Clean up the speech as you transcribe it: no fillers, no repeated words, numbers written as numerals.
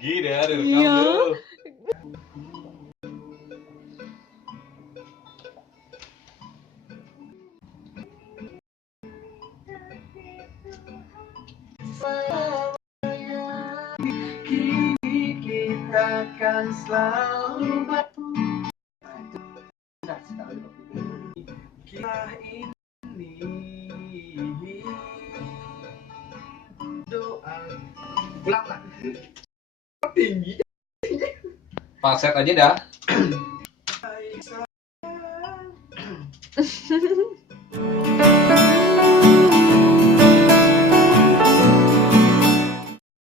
grogi deh, direkam Iya. dulu. Kini kita kan selalu kisah ini doa ulang lah tinggi Falset aja dah. sayang